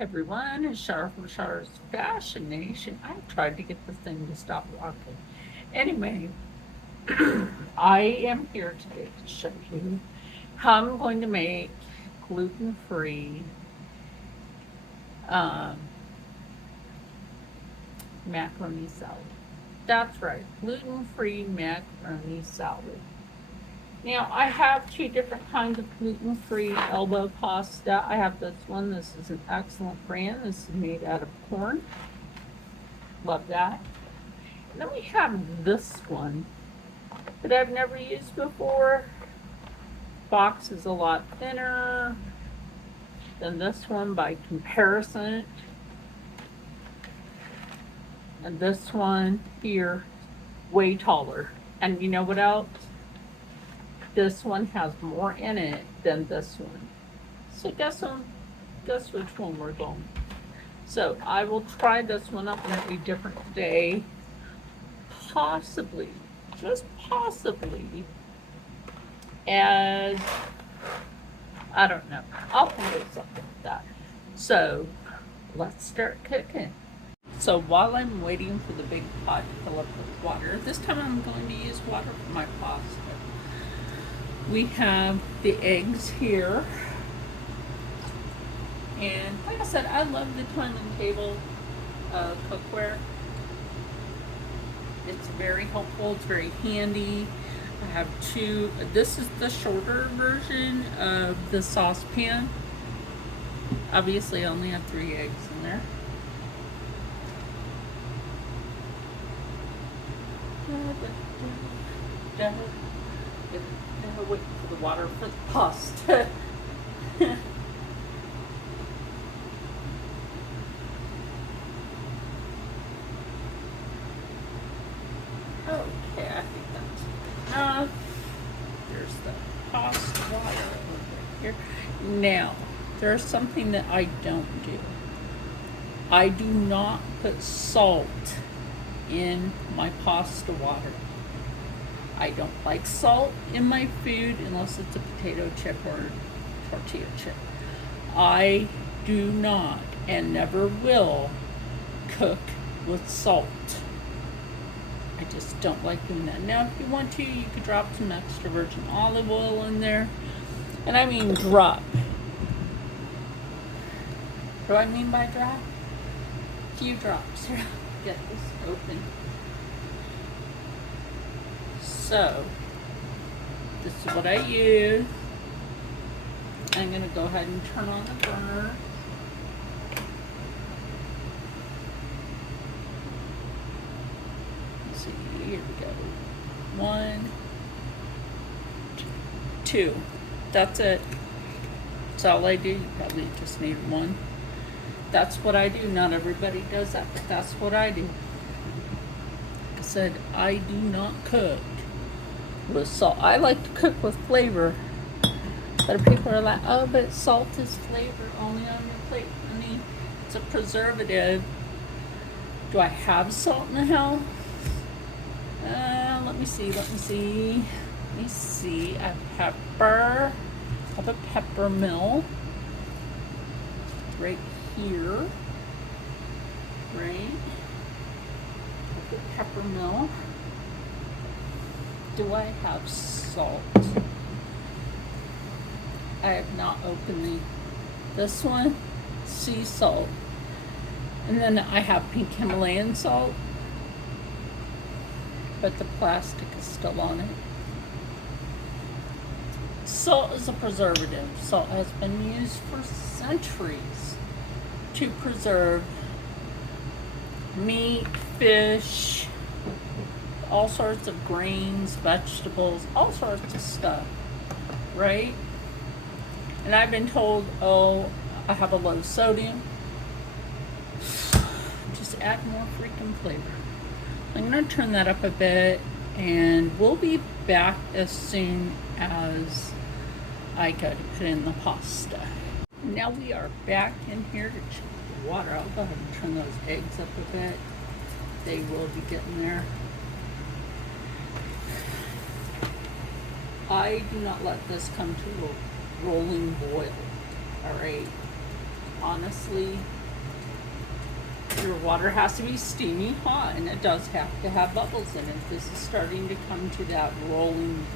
Everyone, it's Char from Char's Fashion Nation. I tried to get this thing to stop rocking. Anyway, I am here today to show you how I'm going to make gluten-free um, macaroni salad. That's right, gluten-free macaroni salad. Now, I have two different kinds of gluten-free elbow pasta. I have this one. This is an excellent brand. This is made out of corn. Love that. And then we have this one that I've never used before. Box is a lot thinner than this one by comparison. And this one here, way taller. And you know what else? This one has more in it than this one. So guess which one we're going. So I will try this one up on a different day. Possibly, just possibly, as I don't know. I'll think of something like that. So let's start cooking. So while I'm waiting for the big pot to fill up with water, this time I'm going to use water for my pasta. We have the eggs here. And like I said, I love the time and table cookware. It's very helpful, it's very handy. I have two, this is the shorter version of the saucepan. Obviously I only have 3 eggs in there. Wait for the water for the pasta. Okay, I think that's enough. There's the pasta water over here. Now, there's something that I don't do. I do not put salt in my pasta water. I don't like salt in my food unless it's a potato chip or tortilla chip. I do not and never will cook with salt. I just don't like doing that. Now, if you want to, you could drop some extra virgin olive oil in there. And I mean drop. What do I mean by drop? A few drops. Get this open. So, this is what I use. I'm going to go ahead and turn on the burner. Let's see, here we go. 1, 2. That's it. That's all I do. You probably just need 1. That's what I do. Not everybody does that, but that's what I do. Like I said, I do not cook with salt. I like to cook with flavor. But people are like, oh, but salt is flavor only on your plate. I mean, it's a preservative. Do I have salt in the house? Let me see. I have pepper. I have a pepper mill right here. Right? The pepper mill. Do I have salt? I have not opened this one, sea salt. And then I have pink Himalayan salt, but the plastic is still on it. Salt is a preservative. Salt has been used for centuries to preserve meat, fish, all sorts of grains, vegetables, all sorts of stuff, right? And I've been told, oh, I have a low sodium. Just add more freaking flavor. I'm going to turn that up a bit, and we'll be back as soon as I go to put in the pasta. Now we are back in here to check the water. I'll go ahead and turn those eggs up a bit. They will be getting there. I do not let this come to a rolling boil. All right. honestly, your water has to be steamy hot, and it does have to have bubbles in it. This is starting to come to that rolling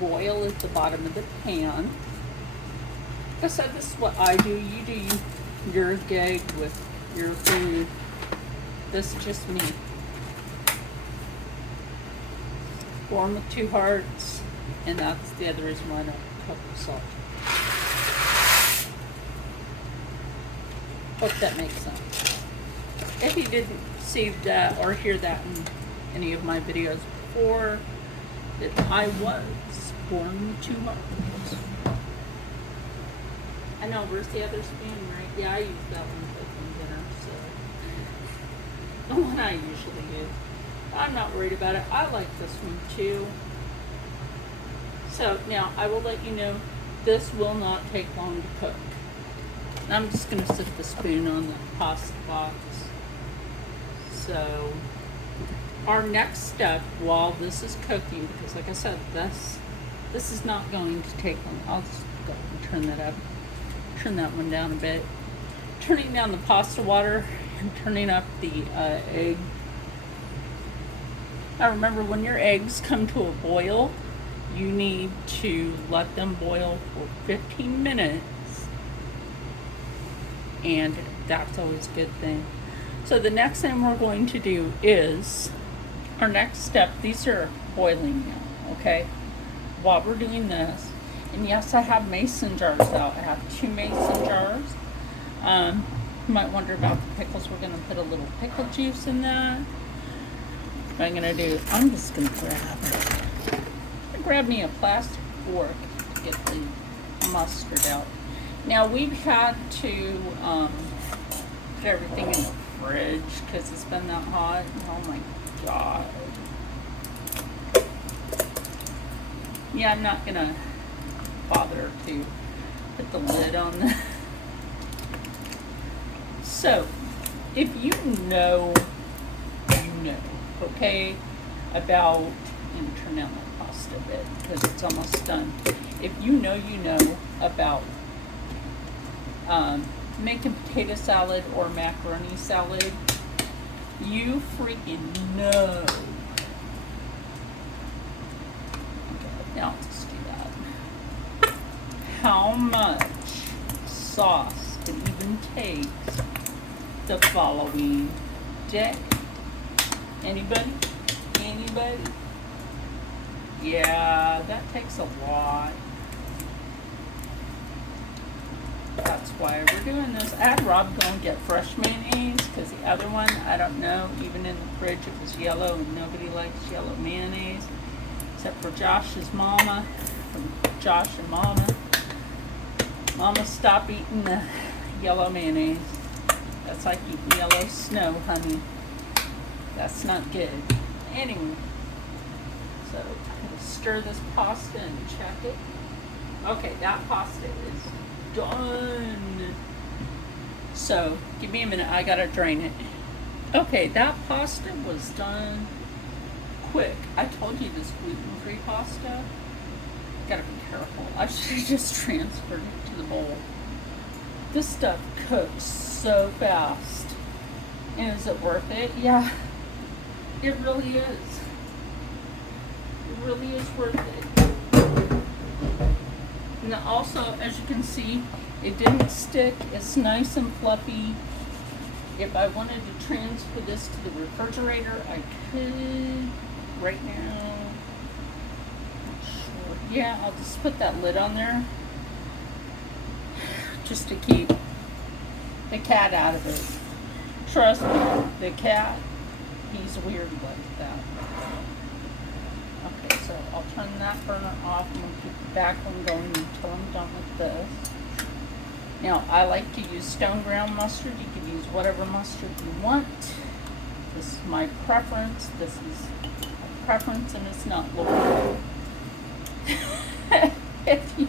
boil at the bottom of the pan. Like I said, this is what I do. You do your gig with your food. This is just me. Warm with 2 hearts, and that's the other reason why I don't cook with salt. Hope that makes sense. If you didn't see that or hear that in any of my videos before, that I was born with 2 hearts. I know, where's the other spoon, right? Yeah, I use that one for cooking dinner, so the one I usually use. I'm not worried about it. I like this one too. So now I will let you know, this will not take long to cook. I'm just going to sit the spoon on the pasta box. So our next step while this is cooking, because like I said, this is not going to take long. I'll just go and turn that up. Turn that one down a bit. Turning down the pasta water and turning up the egg. Now remember, when your eggs come to a boil, you need to let them boil for 15 minutes. And that's always a good thing. So the next thing we're going to do is, our next step, these are boiling now, okay? While we're doing this, and yes, I have mason jars out. I have 2 mason jars. You might wonder about the pickles. We're going to put a little pickle juice in that. What I'm going to do, I'm just going to grab me a plastic fork to get the mustard out. Now, we've had to put everything in the fridge because it's been that hot. Oh my God. Yeah, I'm not going to bother to put the lid on that. So, if you know, okay, about, and turn down the pasta a bit because it's almost done. If you know about making potato salad or macaroni salad, you freaking know. Okay, now I'll just do that. How much sauce it even takes the following day. Anybody? Anybody? Yeah, that takes a lot. That's why we're doing this. I had Rob go and get fresh mayonnaise because the other one, I don't know, even in the fridge it was yellow and nobody likes yellow mayonnaise except for Josh's mama. Josh and mama. Mama, stop eating the yellow mayonnaise. That's like eating yellow snow, honey. That's not good. Anyway, so I'm going to stir this pasta and check it. Okay, that pasta is done. So, give me a minute. I got to drain it. Okay, that pasta was done quick. I told you this gluten-free pasta. Got to be careful. I should have just transferred it to the bowl. This stuff cooks so fast. And is it worth it? Yeah. It really is. It really is worth it. And also, as you can see, it didn't stick. It's nice and fluffy. If I wanted to transfer this to the refrigerator, I could right now. Not sure. Yeah, I'll just put that lid on there just to keep the cat out of it. Trust me, the cat, he's weird like that. Okay, so I'll turn that burner off and we'll keep the back one going until I'm done with this. Now, I like to use stone ground mustard. You can use whatever mustard you want. This is my preference. This is a preference and it's not local. If you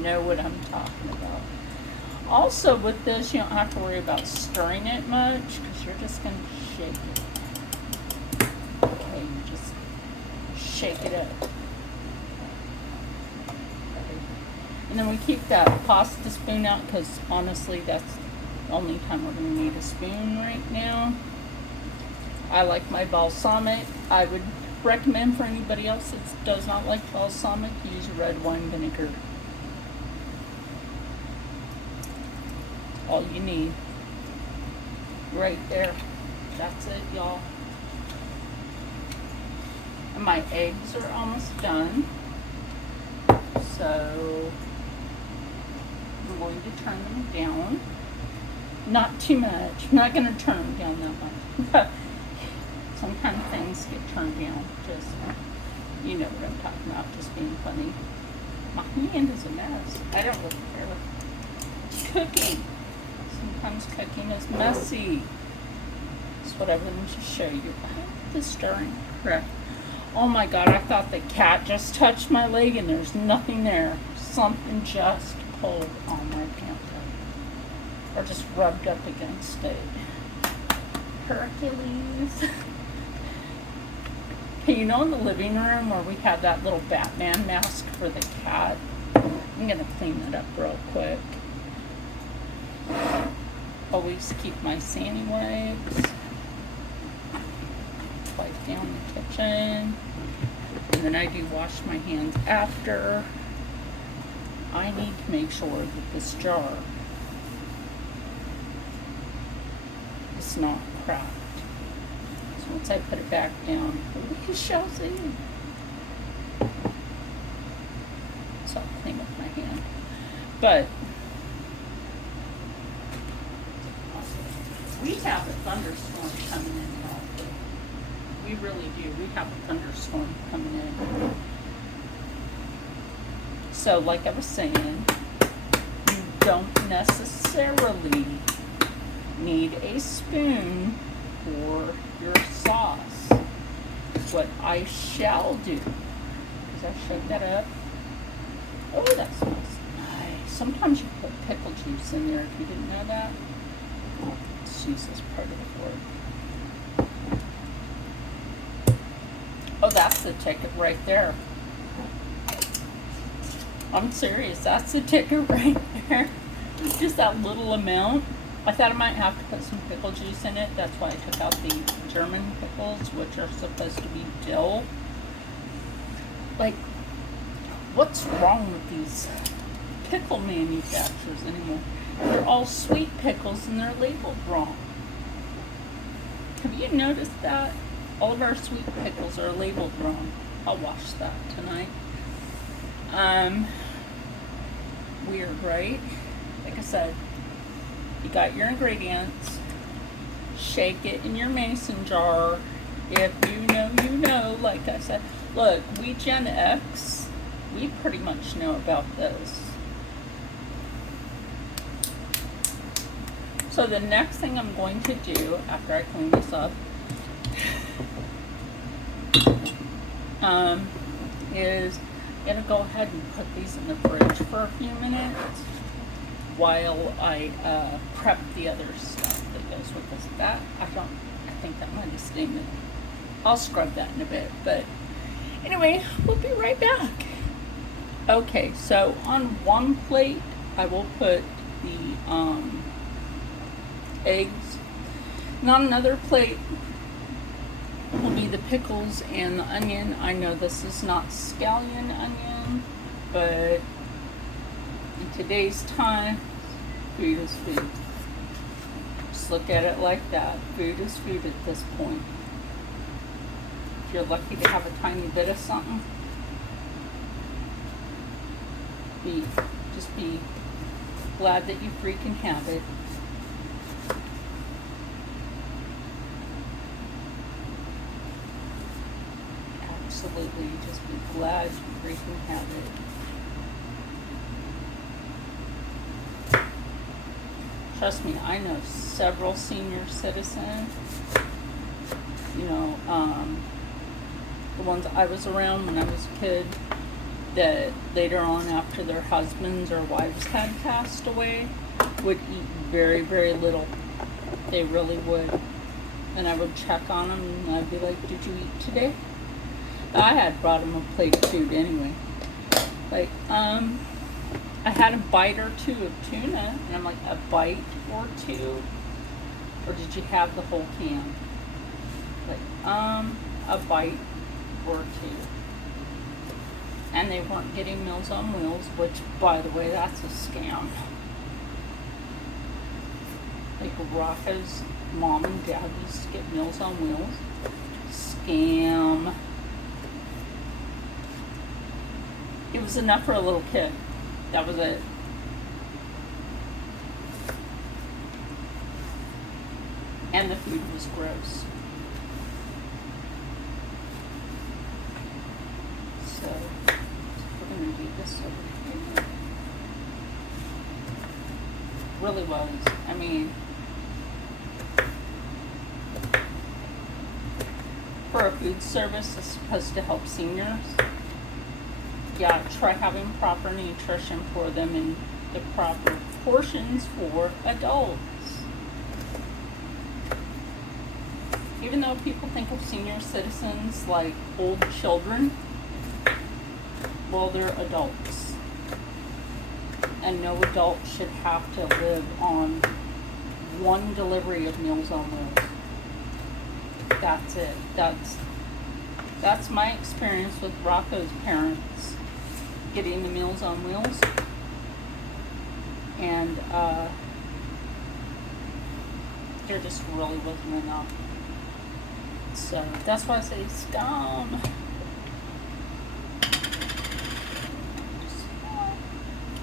know what I'm talking about. Also, with this, you don't have to worry about stirring it much because you're just going to shake it. Okay, you just shake it up. And then we keep that pasta spoon out because honestly, that's only time we're going to need a spoon right now. I like my balsamic. I would recommend for anybody else that does not like balsamic, use red wine vinegar. All you need. Right there. That's it, y'all. And my eggs are almost done. So I'm going to turn them down. Not too much. I'm not going to turn them down that much. Sometimes things get turned down. Just, you know what I'm talking about. Just being funny. My hand is a mess. I don't really care. Cooking. Sometimes cooking is messy. That's what I wanted to show you. I have the stirring. Correct. Oh my God, I thought the cat just touched my leg and there's nothing there. Something just pulled on my pant leg. Or just rubbed up against it. Hercules. Hey, you know in the living room where we have that little Batman mask for the cat? I'm gonna clean that up real quick. Always keep my Sandy wipes. Wipe down the kitchen. And then I do wash my hands after. I need to make sure that this jar is not cracked. So once I put it back down, we shall see. So I'll clean up my hand. But we have a thunderstorm coming in, y'all. We really do. We have a thunderstorm coming in. So, like I was saying, you don't necessarily need a spoon for your sauce. What I shall do, because I shake that up. Oh, that smells nice. Sometimes you put pickle juice in there if you didn't know that. Let's use this part of the board. Oh, that's the ticket right there. I'm serious, that's the ticket right there. Just that little amount. I thought I might have to put some pickle juice in it. That's why I took out the German pickles, which are supposed to be dill. Like, what's wrong with these pickle manufacturers anymore? They're all sweet pickles and they're labeled wrong. Have you noticed that? All of our sweet pickles are labeled wrong. I'll wash that tonight. Weird, right? Like I said, you got your ingredients. Shake it in your mason jar. If you know, you know. Like I said, look, we Gen X, we pretty much know about this. So the next thing I'm going to do after I clean this up is I'm going to go ahead and put these in the fridge for a few minutes while I prep the other stuff that goes with this. I think that might have steamed it. I'll scrub that in a bit, but anyway, we'll be right back. Okay, so on one plate, I will put the eggs, and on another plate will be the pickles and the onion. I know this is not scallion onion, but in today's time, food is food. Just look at it like that. Food is food at this point. If you're lucky to have a tiny bit of something, just be glad that you freaking have it. Absolutely, just be glad you freaking have it. Trust me, I know several senior citizens, you know, the ones I was around when I was a kid, that later on after their husbands or wives had passed away, would eat very, very little. They really would. And I would check on them and I'd be like, did you eat today? I had brought them a plate of food anyway. Like, I had a bite or two of tuna, and I'm like, a bite or two? Or did you have the whole can? Like, a bite or two. And they weren't getting Meals on Wheels, which, by the way, that's a scam. Like, Rocco's mom and dad used to get Meals on Wheels. Scam. It was enough for a little kid. That was it. And the food was gross. So, we're going to do this over here. Really was. I mean, for a food service that's supposed to help seniors, yeah, try having proper nutrition for them and the proper portions for adults. Even though people think of senior citizens like old children, well, they're adults. And no adult should have to live on one delivery of Meals on Wheels. That's it. That's my experience with Rocco's parents getting the Meals on Wheels. And there just really wasn't enough. So that's why I say scum.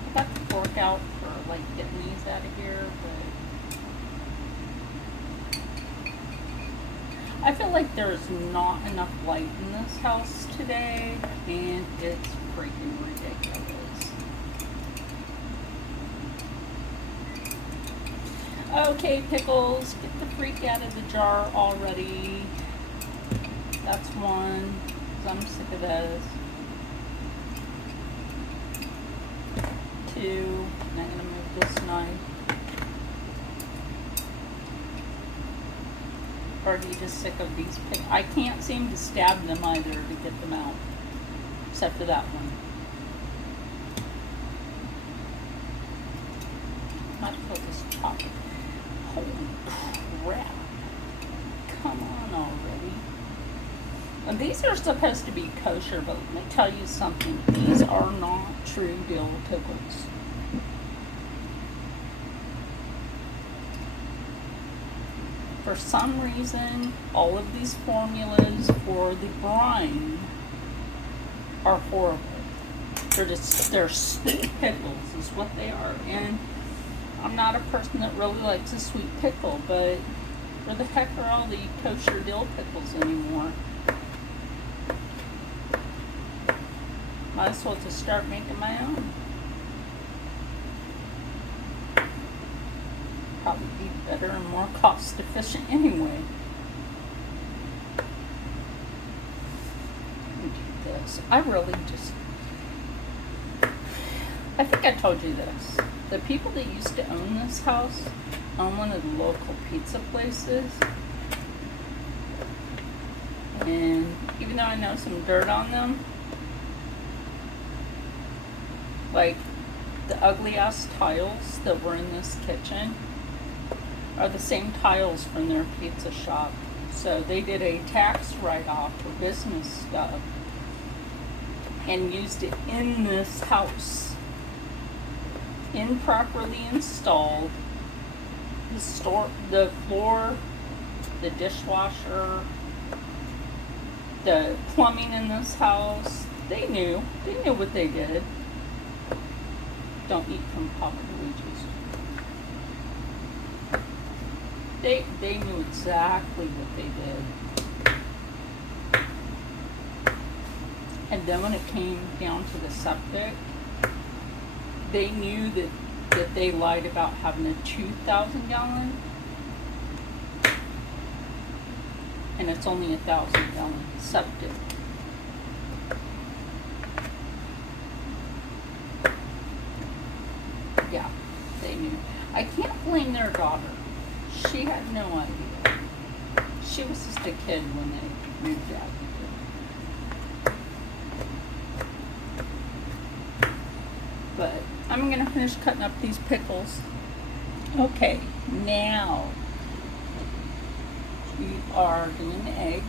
I got the fork out for like getting these out of here, but I feel like there's not enough light in this house today, and it's freaking ridiculous. Okay, pickles, get the freak out of the jar already. That's one, 'cause I'm sick of those. Two, and I'm gonna move this knife. Or are you just sick of these pickles? I can't seem to stab them either to get them out, except for that one. Might put this chocolate. Holy crap. Come on already. And these are supposed to be kosher, but let me tell you something. These are not true dill pickles. For some reason, all of these formulas for the brine are horrible. They're sweet pickles is what they are. And I'm not a person that really likes a sweet pickle, but where the heck are all the kosher dill pickles anymore? Might as well just start making my own. Probably be better and more cost efficient anyway. Let me do this. I think I told you this. The people that used to own this house own one of the local pizza places. And even though I know some dirt on them, like the ugly ass tiles that were in this kitchen are the same tiles from their pizza shop. So they did a tax write-off for business stuff and used it in this house. Improperly installed. The floor, the dishwasher, the plumbing in this house, they knew what they did. Don't eat from poverty wages. They knew exactly what they did. And then when it came down to the septic, they knew that they lied about having a 2,000 gallon, and it's only 1,000 gallon septic. Yeah, they knew. I can't blame their daughter. She had no idea. She was just a kid when they moved out. But I'm going to finish cutting up these pickles. Okay, now we are doing the eggs.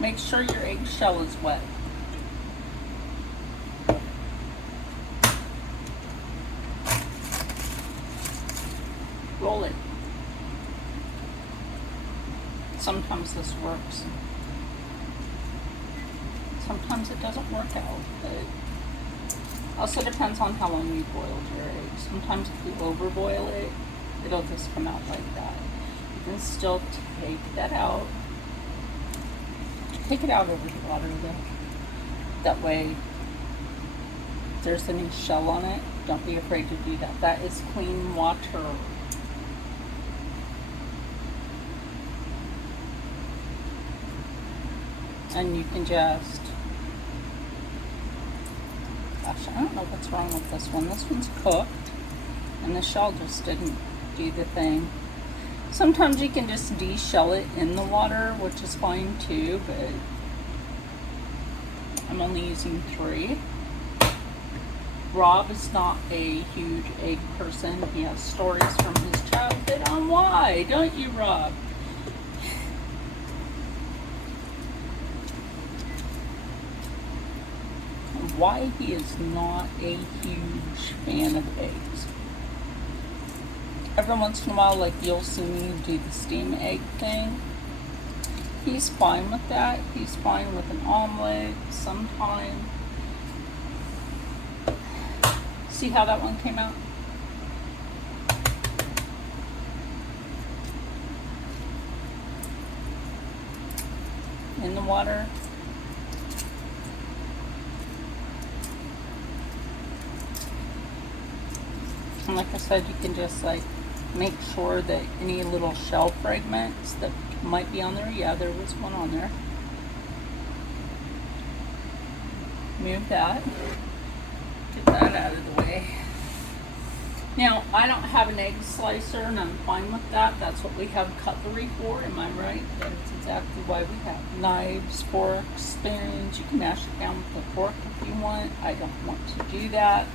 Make sure your eggshell is wet. Roll it. Sometimes this works. Sometimes it doesn't work out, but also depends on how long you boiled your eggs. Sometimes if you overboil it, it'll just come out like that. You can still take that out. Take it out over the water though. That way, if there's any shell on it, don't be afraid to do that. That is clean water. And you can just, gosh, I don't know what's wrong with this one. This one's cooked, and the shell just didn't do the thing. Sometimes you can just de-shell it in the water, which is fine too, but I'm only using 3. Rob is not a huge egg person. He has stories from his childhood on why, don't you, Rob? Why he is not a huge fan of eggs. Every once in a while, like you'll see me do the steam egg thing. He's fine with that. He's fine with an omelet sometime. See how that one came out? In the water. And like I said, you can just like make sure that any little shell fragments that might be on there, yeah, there was one on there. Move that. Get that out of the way. Now, I don't have an egg slicer, and I'm fine with that. That's what we have cutlery for, am I right? That's exactly why we have knives, forks, spoons. You can mash it down with a fork if you want. I don't want to do that.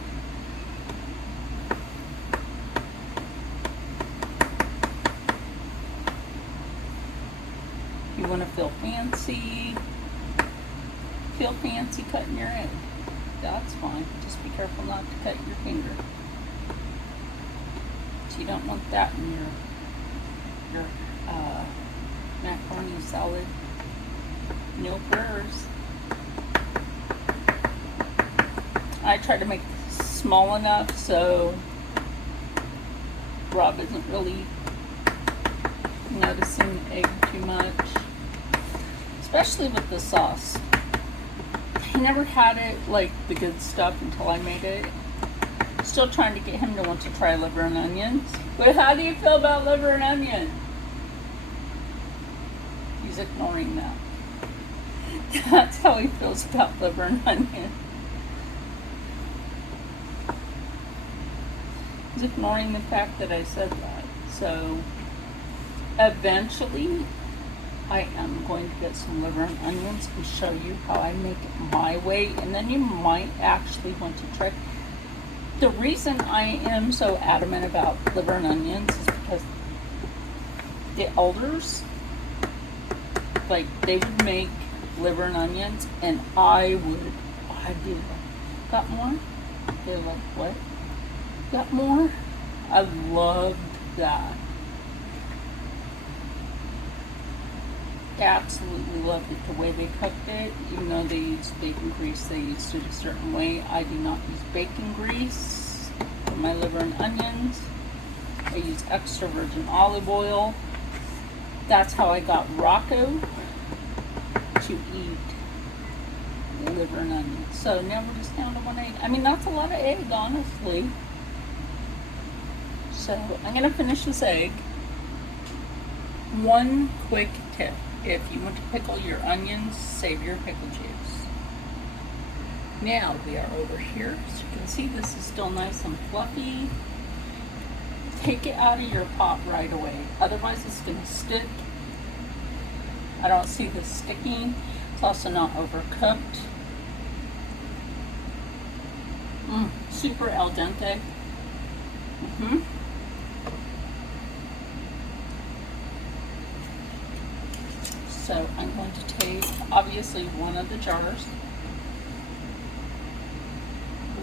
You want to feel fancy cutting your egg. That's fine. Just be careful not to cut your finger. So you don't want that in your macaroni salad. No prayers. I try to make this small enough so Rob isn't really noticing the egg too much. Especially with the sauce. I never had it like the good stuff until I made it. Still trying to get him to want to try liver and onions. But how do you feel about liver and onion? He's ignoring that. That's how he feels about liver and onion. He's ignoring the fact that I said that. So eventually I am going to get some liver and onions and show you how I make it my way, and then you might actually want to try. The reason I am so adamant about liver and onions is because the elders, like, they would make liver and onions, and I'd be like, got more? They're like, what? Got more? I loved that. Absolutely loved it the way they cooked it. Even though they used bacon grease, they used it a certain way. I do not use bacon grease for my liver and onions. I use extra virgin olive oil. That's how I got Rocco to eat liver and onions. So now we're just down to 1 egg. I mean, that's a lot of egg, honestly. So I'm gonna finish this egg. One quick tip. If you want to pickle your onions, save your pickle juice. Now we are over here. As you can see, this is still nice and fluffy. Take it out of your pot right away. Otherwise it's going to stick. I don't see this sticking. It's also not overcooked. Super al dente. Mm-hmm. So I'm going to take, obviously, one of the jars.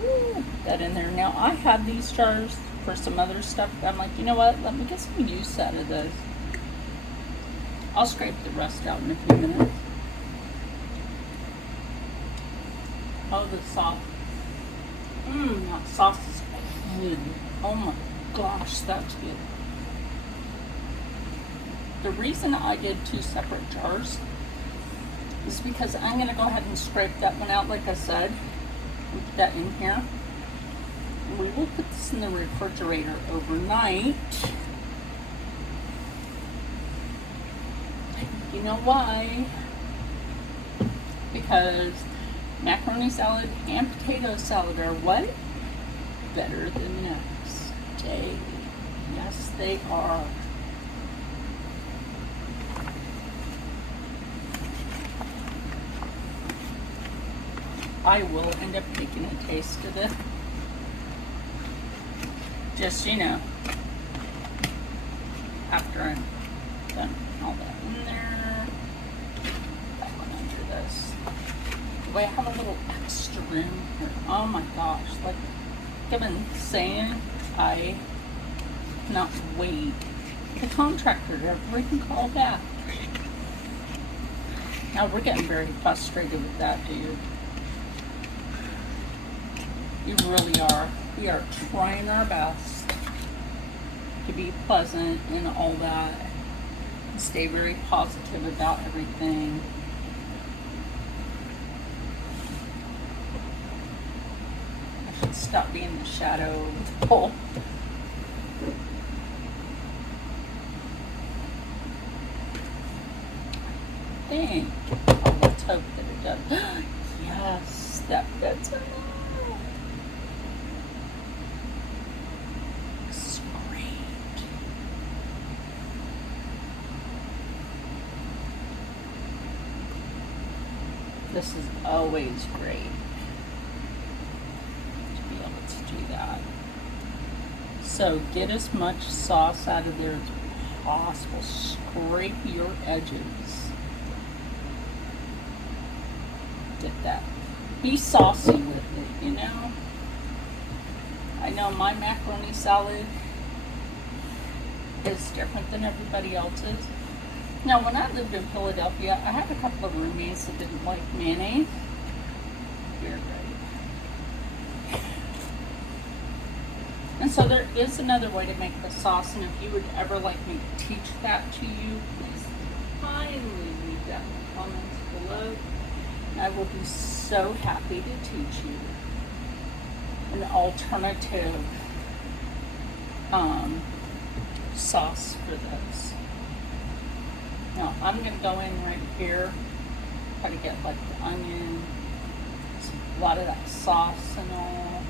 Ooh, put that in there. Now, I have these jars for some other stuff. I'm like, you know what? Let me get some use out of this. I'll scrape the rest out in a few minutes. Oh, the sauce. That sauce is good. Oh my gosh, that's good. The reason I did 2 separate jars is because I'm going to go ahead and scrape that one out, like I said. Put that in here. And we will put this in the refrigerator overnight. You know why? Because macaroni salad and potato salad are what? Better than next day. Yes, they are. I will end up taking a taste of it. Just, you know, after I'm done all that in there. That one under this. Wait, I have a little extra room here. Oh my gosh. Like I've been saying, I cannot wait the contractor to freaking call back. Now we're getting very frustrated with that, dude. We really are. We are trying our best to be pleasant and all that. And stay very positive about everything. I should stop being the shadow of the pole. Think. Oh, let's hope that it does. Yes, that fits in there. This is great. This is always great to be able to do that. So get as much sauce out of there as possible. Scrape your edges. Get that. Be saucy with it, you know? I know my macaroni salad is different than everybody else's. Now, when I lived in Philadelphia, I had a couple of roommates that didn't like mayonnaise. You're right. And so there is another way to make the sauce, and if you would ever like me to teach that to you, please kindly leave that in the comments below. I will be so happy to teach you an alternative sauce for this. Now I'm going to go in right here, try to get like the onion, a lot of that sauce and all.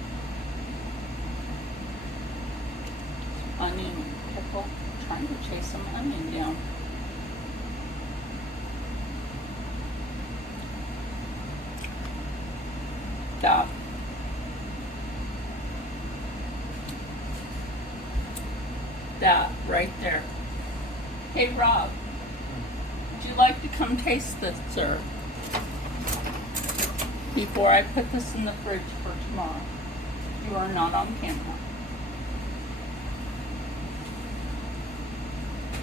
Onion and pickle. I'm trying to chase some onion down. That. That right there. Hey Rob, would you like to come taste this, sir? Before I put this in the fridge for tomorrow. You are not on camera.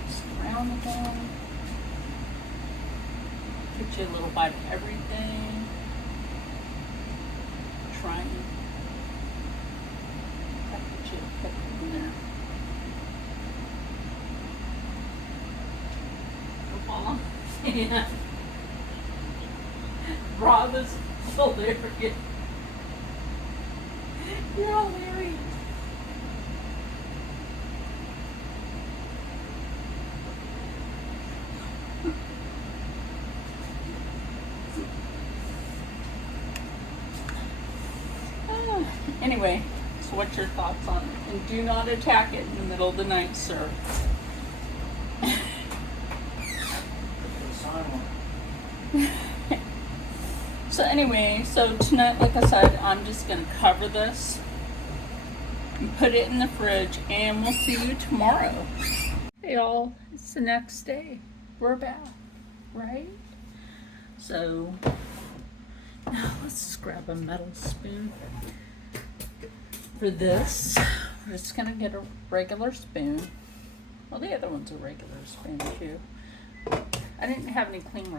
Just around again. Get you a little bite of everything. Trying. I put you a pickle in there. Yeah. Rob is hilarious. You're hilarious. Anyway, so what's your thoughts on it? And do not attack it in the middle of the night, sir. So anyway, so tonight, like I said, I'm just gonna cover this and put it in the fridge, and we'll see you tomorrow. Hey y'all, it's the next day. We're back, right? So now let's just grab a metal spoon. For this, we're just gonna get a regular spoon. Well, the other one's a regular spoon too. I didn't have any cling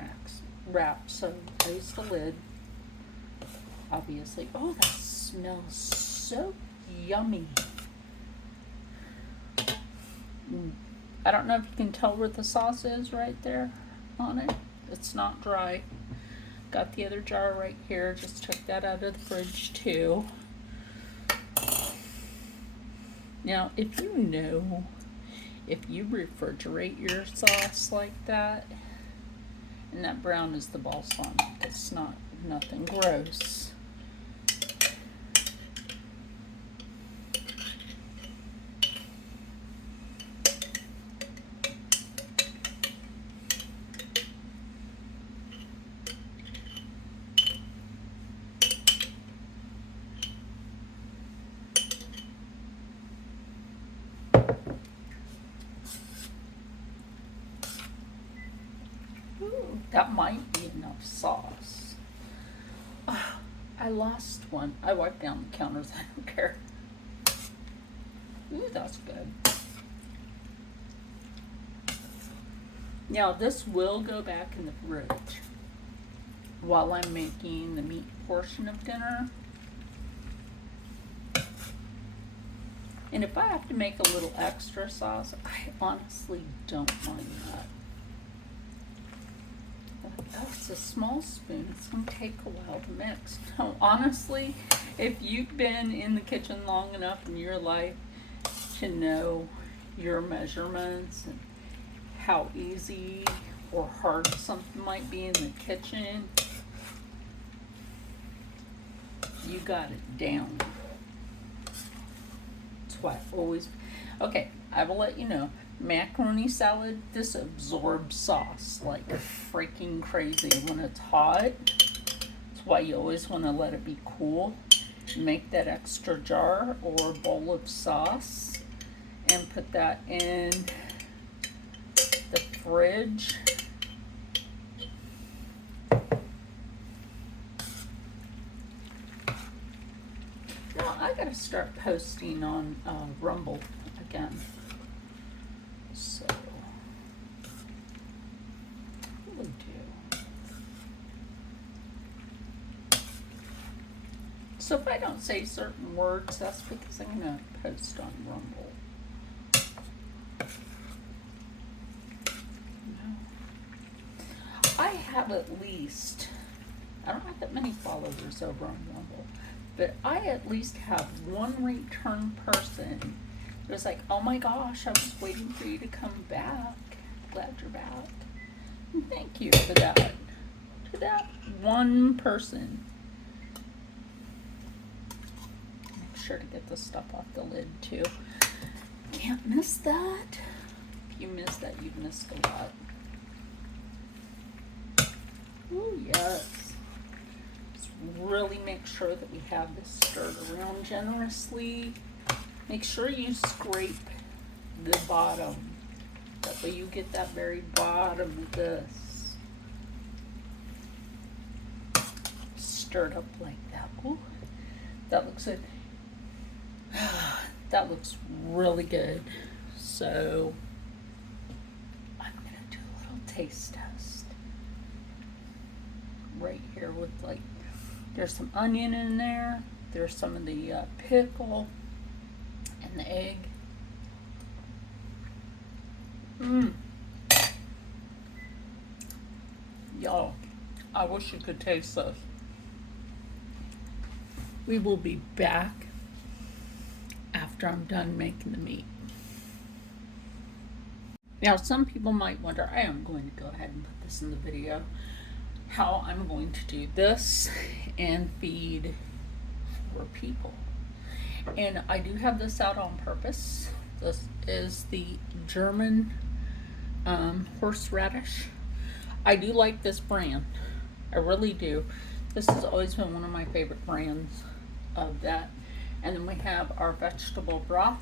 wraps, so I used the lid, obviously. Oh, that smells so yummy. I don't know if you can tell where the sauce is right there on it. It's not dry. Got the other jar right here. Just took that out of the fridge too. Now, if you refrigerate your sauce like that, and that brown is the balsamic, it's nothing gross. That might be enough sauce. Oh, I lost one. I wiped down the counters. I don't care. Ooh, that's good. Now this will go back in the fridge while I'm making the meat portion of dinner. And if I have to make a little extra sauce, I honestly don't mind that. Oh, it's a small spoon. It's going to take a while to mix. No, honestly, if you've been in the kitchen long enough in your life to know your measurements and how easy or hard something might be in the kitchen, you got it down. That's why I always... Okay, I will let you know. Macaroni salad, this absorbs sauce like freaking crazy when it's hot. That's why you always want to let it be cool. Make that extra jar or bowl of sauce and put that in the fridge. Now I gotta start posting on Rumble again. So, what do we do? So if I don't say certain words, that's because I'm going to post on Rumble. No. I have at least, I don't have that many followers over on Rumble, but I at least have one return person. It was like, oh my gosh, I was waiting for you to come back. Glad you're back. And thank you for that. To that one person. Make sure to get the stuff off the lid too. Can't miss that. If you miss that, you've missed a lot. Oh yes. Just really make sure that we have this stirred around generously. Make sure you scrape the bottom. That way you get that very bottom of this. Stirred up like that. Ooh, that looks good. That looks really good. So I'm gonna do a little taste test. Right here with like, there's some onion in there. There's some of the pickle. And the egg. Y'all, I wish you could taste this. We will be back after I'm done making the meat. Now, some people might wonder, I am going to go ahead and put this in the video, how I'm going to do this and feed 4 people. And I do have this out on purpose. This is the German horseradish. I do like this brand. I really do. This has always been one of my favorite brands of that. And then we have our vegetable broth.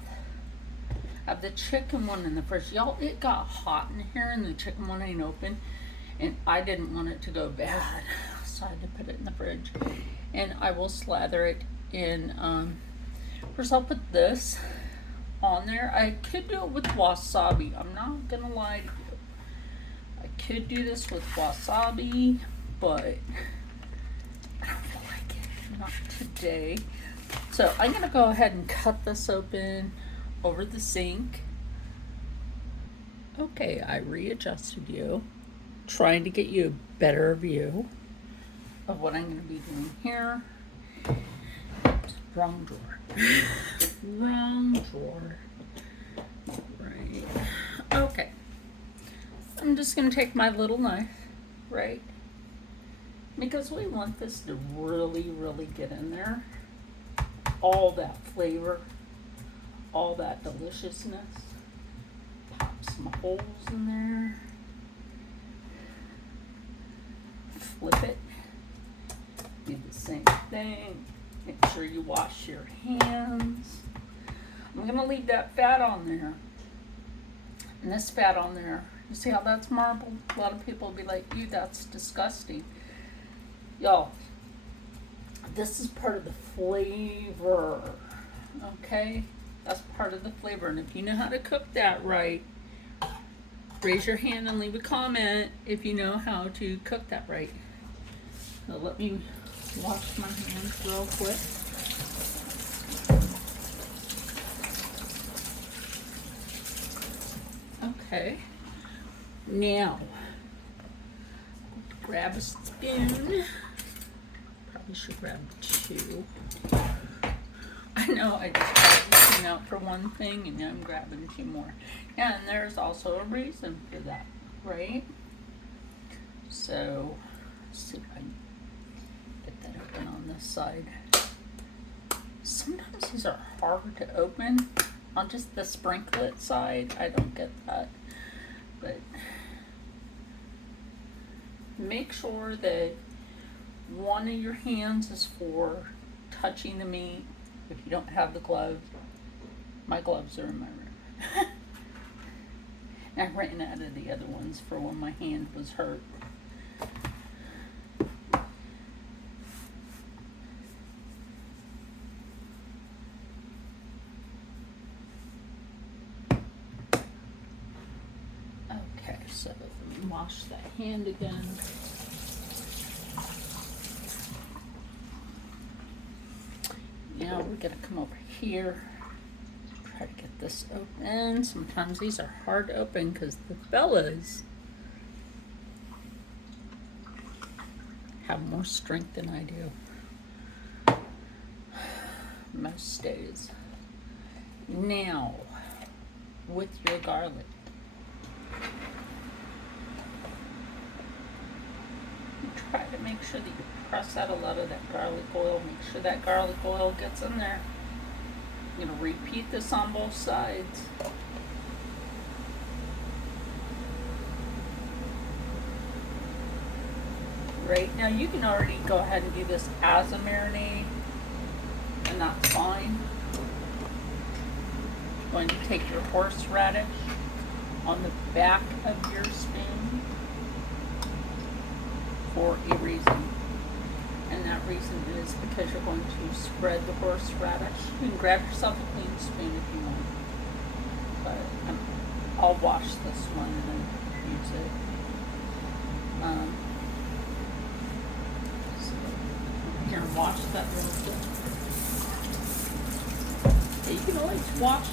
I have the chicken one in the fridge. Y'all, it got hot in here and the chicken one ain't open. And I didn't want it to go bad. So I had to put it in the fridge. And I will slather it in, first I'll put this on there. I could do it with wasabi. I'm not gonna lie to you. I could do this with wasabi, but I don't feel like it. Not today. So I'm gonna go ahead and cut this open over the sink. Okay, I readjusted you, trying to get you a better view of what I'm gonna be doing here. Oops, wrong drawer. Wrong drawer. Right. Okay. I'm just gonna take my little knife, right? Because we want this to really, really get in there. All that flavor, all that deliciousness. Pop some holes in there. Flip it. Do the same thing. Make sure you wash your hands. I'm gonna leave that fat on there. And this fat on there. You see how that's marbled? A lot of people will be like, ew, that's disgusting. Y'all, this is part of the flavor. Okay? That's part of the flavor. And if you know how to cook that right, raise your hand and leave a comment if you know how to cook that right. So let me wash my hands real quick. Okay. Now, grab a spoon. Probably should grab two. I know I just tried looking out for one thing and now I'm grabbing two more. And there's also a reason for that, right? So, let's see if I can get that open on this side. Sometimes these are hard to open on just the sprinklet side. I don't get that. But make sure that one of your hands is for touching the meat. If you don't have the glove, my gloves are in my room. I ran out of the other ones for when my hand was hurt. Okay, so let me wash that hand again. Now we're gonna come over here, try to get this open. Sometimes these are hard to open because the bellas have more strength than I do most days. Now, with your garlic, try to make sure that you press out a lot of that garlic oil. Make sure that garlic oil gets in there. I'm going to repeat this on both sides. Right now, you can already go ahead and do this as a marinade, and that's fine. Going to take your horseradish on the back of your spoon for a reason. And that reason is because you're going to spread the horseradish. You can grab yourself a clean spoon if you want. But I'll wash this one and then use it. So here, wash that real quick. Yeah, you can always wash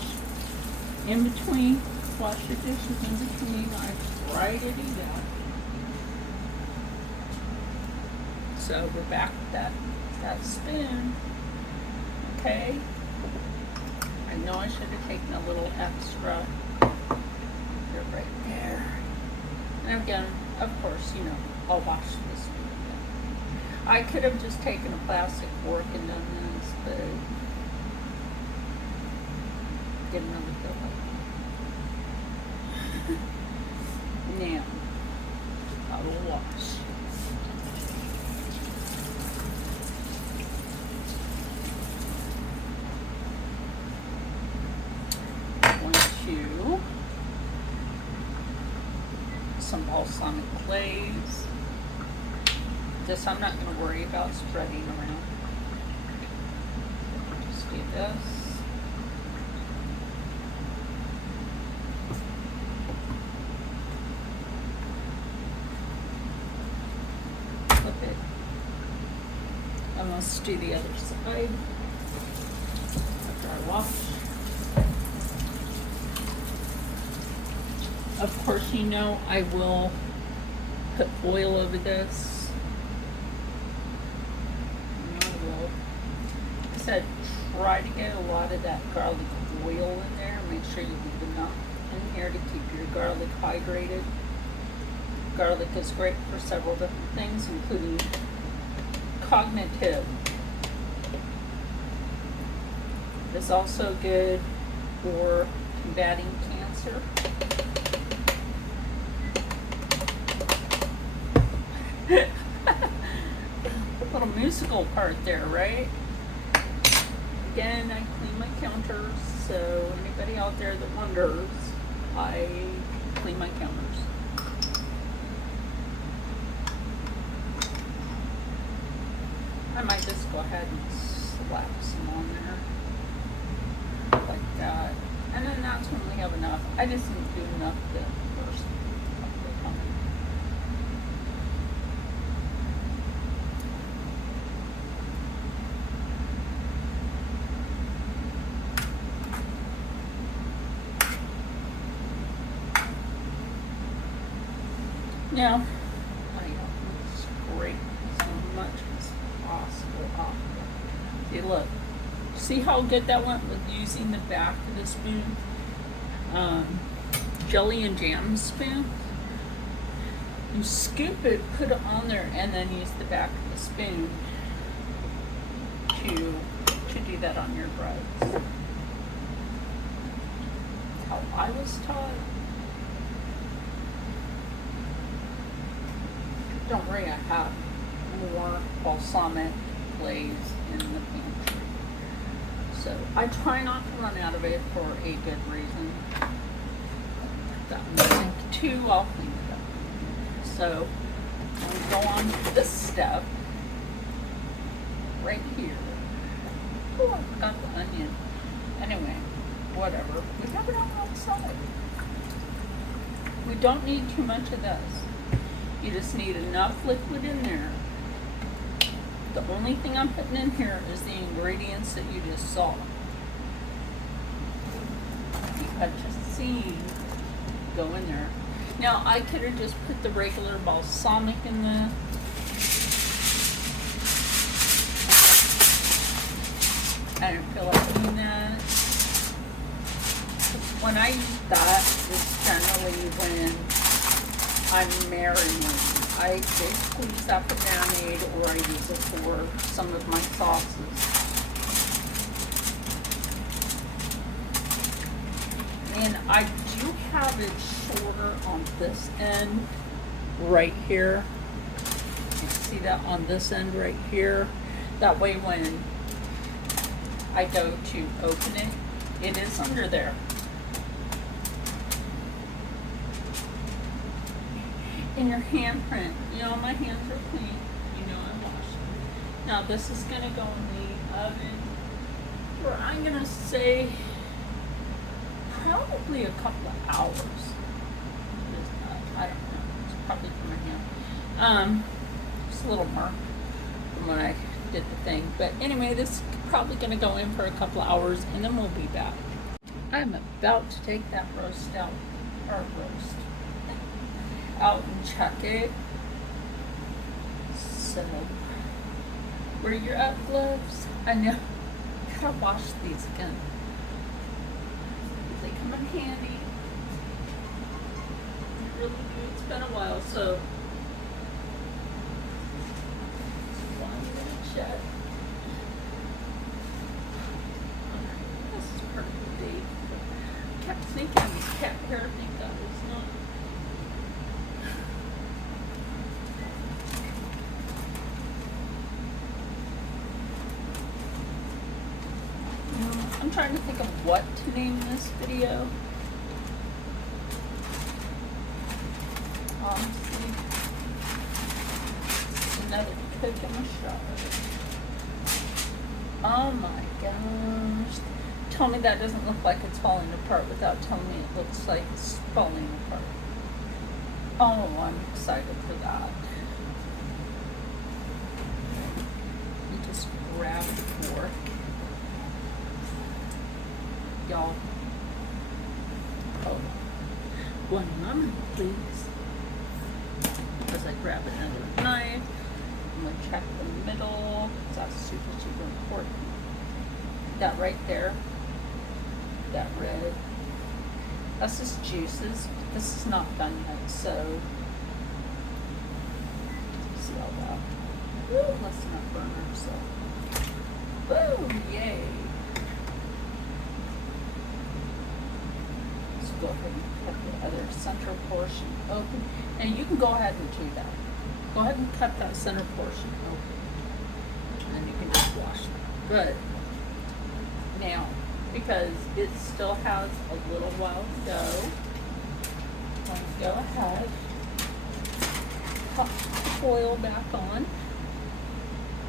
in between. Wash your dishes in between. I try to do that. So we're back with that spoon. Okay. I know I should have taken a little extra. They're right there. And again, of course, you know, I'll wash this spoon again. I could have just taken a plastic fork and done this, but didn't really feel like it. Now, I will wash. some balsamic glaze. This I'm not going to worry about spreading around. Just do this. Flip it. And let's do the other side after I wash. Of course, you know I will put oil over this. And I will, like I said, try to get a lot of that garlic oil in there. Make sure you leave enough in here to keep your garlic hydrated. Garlic is great for several different things, including cognitive. It's also good for combating cancer. Little musical part there, right? Again, I clean my counters, so anybody out there that wonders, I clean my counters. I might just go ahead and slap some on there, like that. And then that's when we have enough. I just need to do enough to first. Now, I scrape as much as possible off. See, look. See how good that went with using the back of the spoon? Jelly and jam spoon. You scoop it, put it on there, and then use the back of the spoon to do that on your breads. How I was taught. Don't worry, I have more balsamic glaze in the pantry. So I try not to run out of it for a good reason. That one too, I'll clean it up. So I'm going to go on to this step right here. Oh, I forgot the onion. Anyway, whatever. We have it on one side. We don't need too much of this. You just need enough liquid in there. The only thing I'm putting in here is the ingredients that you just saw. You had just seen go in there. Now I could have just put the regular balsamic in there. I didn't feel like doing that. When I use that, it's generally when I'm marinating. I basically use that for marinade, or I use it for some of my sauces. And I do have it shorter on this end right here. You see that on this end right here? That way when I go to open it, it is under there. And your handprint, you know, my hands are clean. You know I washed them. Now this is gonna go in the oven for, I'm gonna say, probably a couple of hours. I don't know. It's probably from my hand. Just a little mark from when I did the thing. But anyway, this is probably gonna go in for a couple of hours, and then we'll be back. I'm about to take that roast out, out and check it. So, where you're at, gloves? I know. Gotta wash these again. They come in handy. They really do. It's been a while, so. I'm gonna check. This is part of the date. I kept thinking this cat hair thing that was not. I'm trying to think of what to name this video. Honestly, another cook in the Char. Oh my gosh. Tell me that doesn't look like it's falling apart without telling me it looks like it's falling apart. Oh, I'm excited for that. You just grab a fork. Y'all. Oh, one moment, please. As I grab another knife, I'm going to check the middle, because that's super, super important. That right there, that red, that's just juices. This is not done yet, so see all that. Woo, let's not burn ourselves. Woo, yay. Let's go ahead and cut the other center portion open. And you can go ahead and do that. Go ahead and cut that center portion open. And then you can just wash that. Good. Now, because it still has a little while to go, let's go ahead, pop the foil back on,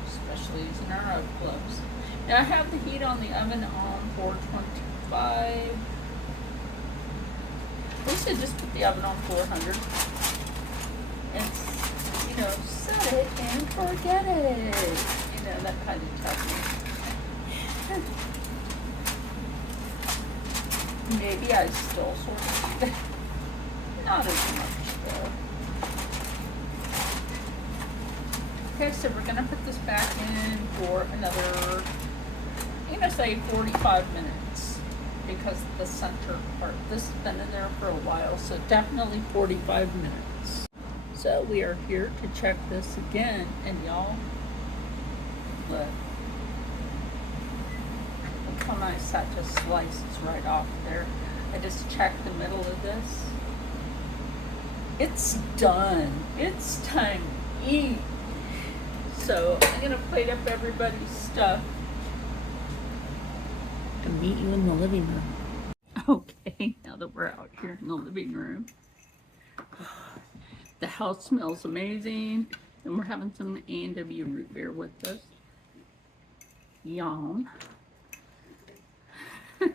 especially using our oven gloves. Now I have the heat on the oven on 425. We should just put the oven on 400 and, you know, set it and forget it. You know, that kind of technique. Maybe I still sort of do that. Not as much though. Okay, so we're gonna put this back in for another, I'm gonna say 45 minutes, because the center part, this has been in there for a while, so definitely 45 minutes. So we are here to check this again, and y'all, look. Look how nice that just slices right off there. I just checked the middle of this. It's done. It's time to eat. So I'm gonna plate up everybody's stuff and meet you in the living room. Okay, now that we're out here in the living room, the house smells amazing, and we're having some A&W root beer with us. Yum. I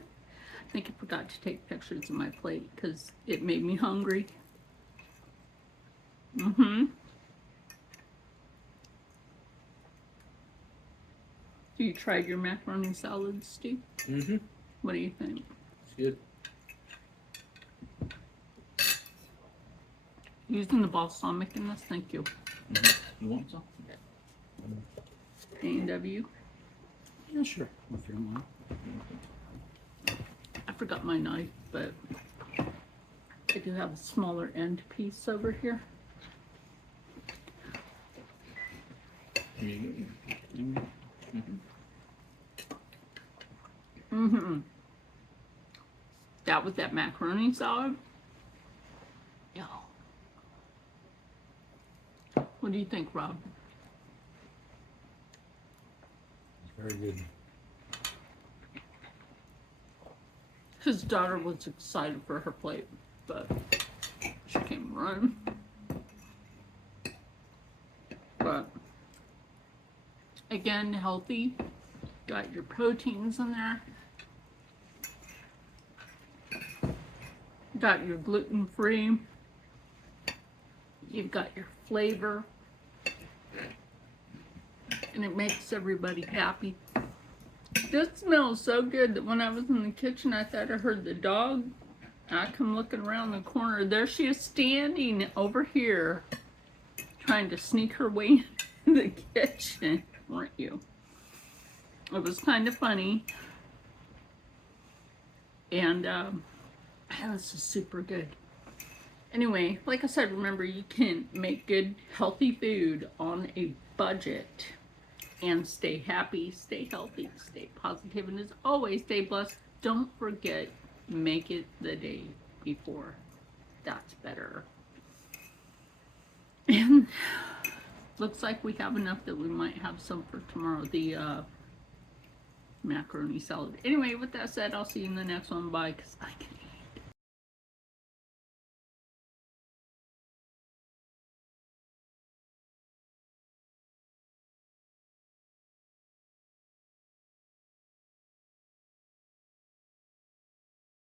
think I forgot to take pictures of my plate because it made me hungry. So you tried your macaroni salad, Steve? What do you think? It's good. Using the balsamic in this, thank you. You want some? A&W. Yeah, sure. If you don't mind. I forgot my knife, but I do have a smaller end piece over here. Here you go. That with that macaroni salad. Yo. What do you think, Rob? It's very good. His daughter was excited for her plate, but she came running. But again, healthy. Got your proteins in there. Got your gluten-free. You've got your flavor. And it makes everybody happy. This smells so good that when I was in the kitchen, I thought I heard the dog. I come looking around the corner. There she is standing over here, trying to sneak her way into the kitchen, weren't you? It was kind of funny. And this is super good. Anyway, like I said, remember you can make good, healthy food on a budget and stay happy, stay healthy, stay positive, and as always, stay blessed. Don't forget, make it the day before. That's better. And looks like we have enough that we might have some for tomorrow, the macaroni salad. Anyway, with that said, I'll see you in the next one. Bye, because I can